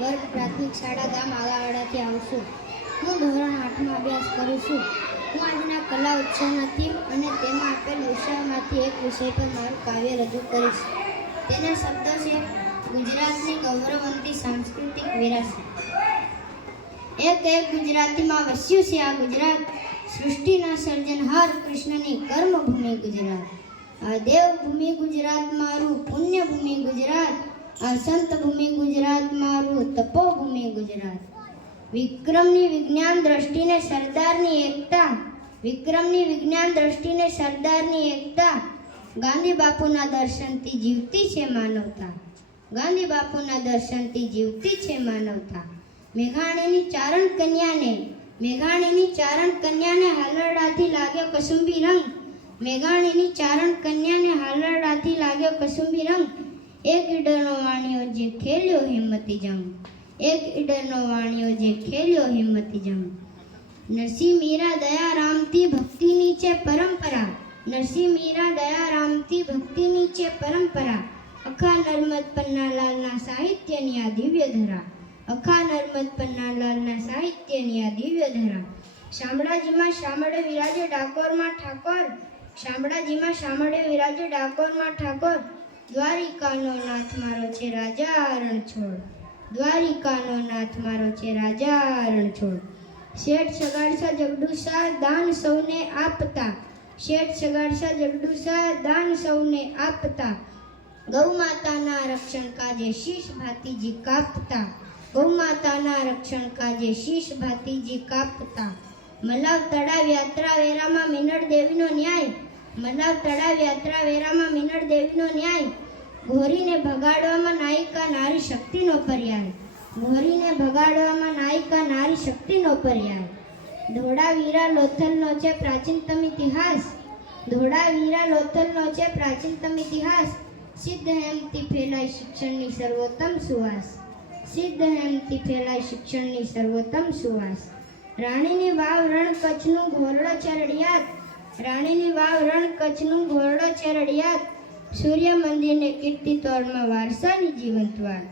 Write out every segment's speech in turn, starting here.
વર્ગ પ્રાથમિક શાળા ગામ આગાવાડાથી આવું છું. હું ધોરણ 8માં અભ્યાસ કરું છું. હું આજના કલા ઉત્સવના થીમ અને તેમાં આપેલ વિષયમાંથી એક વિષય પર મારું કાવ્ય રજૂ કરીશ. તેના શબ્દો છે ગુજરાતની ગૌરવવંતી સાંસ્કૃતિક વિરાસત. એક ગુજરાતીમાં વસ્યું છે આ ગુજરાત, સૃષ્ટિના સર્જનહાર કૃષ્ણની કર્મભૂમિ ગુજરાત. આ દેવભૂમિ ગુજરાત મારું, પુણ્યભૂમિ ગુજરાત. આ સંત ભૂમિ ગુજરાત મારું, તપોભૂમિ ગુજરાત. વિક્રમની વિજ્ઞાન દ્રષ્ટિને સરદારની એકતા, વિક્રમની વિજ્ઞાન દ્રષ્ટિને સરદારની એકતા. ગાંધી બાપુના દર્શનથી જીવતી છે માનવતા, ગાંધી બાપુના દર્શનથી જીવતી છે માનવતા. મેઘાણીની ચારણ કન્યાને, મેઘાણીની ચારણ કન્યાને હાલરડાથી લાગ્યો કસુંબી રંગ. મેઘાણીની ચારણ કન્યાને હાલરડાથી લાગ્યો કસુંબી રંગ. એક ઈડરનો વાણિયો જે ખેલ્યો હિંમતી જંગ, એક ઈડરનો વાણિયો જે ખેલ્યો હિંમતી જંગ. નરસિંહ મીરા દયારામથી ભક્તિની છે પરંપરા, નરસિંહ મીરા દયારામથી ભક્તિની છે પરંપરા. અખા નર્મદ પન્નાલાલના સાહિત્યની આ દિવ્ય ધરા, અખા નર્મદ પન્નાલાલના સાહિત્યની આ દિવ્ય ધરા. શામળાજીમાં શામળે વિરાજે ડાકોરમાં ઠાકોર, શામળાજીમાં શામળે વિરાજે ડાકોરમાં ઠાકોર. દ્વારિકાનો નાથ મારો છે રાજા રણછોડ, દ્વારિકાનો નાથ મારો છે રાજા રણછોડ. શેઠ સગાડશા જગડુસા દાન સૌને આપતા, શેઠ સગાડશા જગડુસા દાન સૌને આપતા. ગૌ માતાના રક્ષણ કાજે શીશ ભાતીજી કાપતા, ગૌ માતાના રક્ષણ કાજે શીશ ભાતીજી કાપતા. મલાવ તળાવ યાત્રા વેરામાં મિનળ દેવીનો ન્યાય, મલાવ તળાવ યાત્રા વેરામાં મિનળ દેવીનો ન્યાય. ઘોરીને ભગાડવામાં નાયિકા નારી શક્તિનો પર્યાય, ઘોરીને ભગાડવામાં નાયિકા નારી શક્તિનો પર્યાય. ધોળાવીરા લોથલનો છે પ્રાચીનતમ ઇતિહાસ, ધોળાવીરા લોથલનો છે પ્રાચીનતમ ઇતિહાસ. સિદ્ધ હેમથી ફેલાય શિક્ષણની સર્વોત્તમ સુવાસ, સિદ્ધ હેમથી ફેલાય શિક્ષણની સર્વોત્તમ સુવાસ. રાણીની વાવ રણ કચ્છનું ઘોરડો ચરડિયાત, રાણીની વાવ રણ કચ્છનું ઘોરડો ચરડિયાત. સૂર્ય મંદિરને કીર્તિ તોરણમાં વારસાની જીવંત વાત,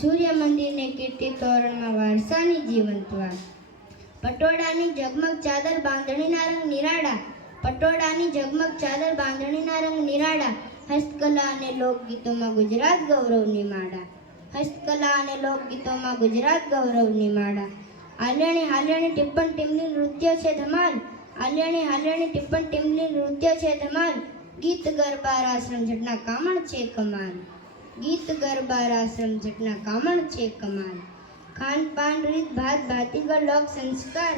સૂર્ય મંદિરને કીર્તિ તોરણમાં વારસાની જીવંત વાત. પટોળાની ઝગમગ ચાદર બાંધણીના રંગ નિરાળા, પટોળાની ઝગમગ ચાદર બાંધણીના રંગ નિરાળા. હસ્તકલા અને લોકગીતોમાં ગુજરાત ગૌરવની માળા, હસ્તકલા અને લોકગીતોમાં ગુજરાત ગૌરવની માળા. આલ્યણી હાલ્યણી ટિપ્પણ ટીમલી નૃત્ય છે ધમાલ, આલ્યણી હાલ્યણી ટિપ્પણ ટીમલી નૃત્ય છે ધમાલ. ગીત ગરબા રાસ રમઝટના કામણ છે કમાલ, ગીત ગરબા રાસ રમઝટના કામણ છે કમાલ. ખાનપાન રીત ભાત ભાતીગળ લોક સંસ્કાર,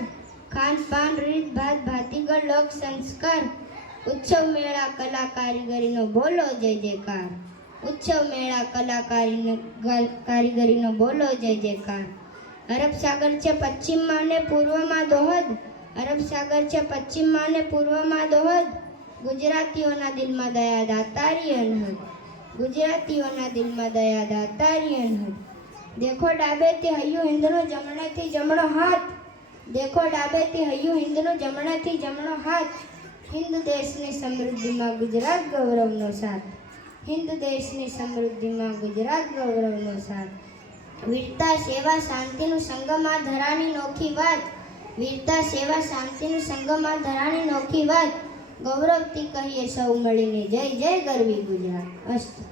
ખાનપાન રીત ભાત ભાતીગળ લોક સંસ્કાર. ઉત્સવ મેળા કલા કારીગરીનો બોલો જય જયકાર, ઉત્સવ મેળા કલા કારીગરીનો બોલો જય જયકાર. અરબ સાગર છે પશ્ચિમમાં અને પૂર્વમાં દોહદ, અરબ સાગર છે પશ્ચિમમાં અને પૂર્વમાં દોહદ. ગુજરાતીઓના દિલમાં દયા દાતારી અનહદ, ગુજરાતીઓના દિલમાં દયા દાતારી અનહદ. દેખો ડાબેથી હૈયું હિંદનો જમણેથી જમણો હાથ, દેખો ડાબેથી હૈયું હિંદનો જમણેથી જમણો હાથ. હિન્દ દેશની સમૃદ્ધિમાં ગુજરાત ગૌરવનો સાથ, હિન્દ દેશની સમૃદ્ધિમાં ગુજરાત ગૌરવનો સાથ. વીરતા સેવા શાંતિનું સંગમ આ ધરાની નોખી વાત, વીરતા સેવા શાંતિનું સંગમ આ ધરાની નોખી વાત. ગૌરવથી કહીએ સૌ મળીને જય જય ગરવી ગુજરાત. અસ્તુ.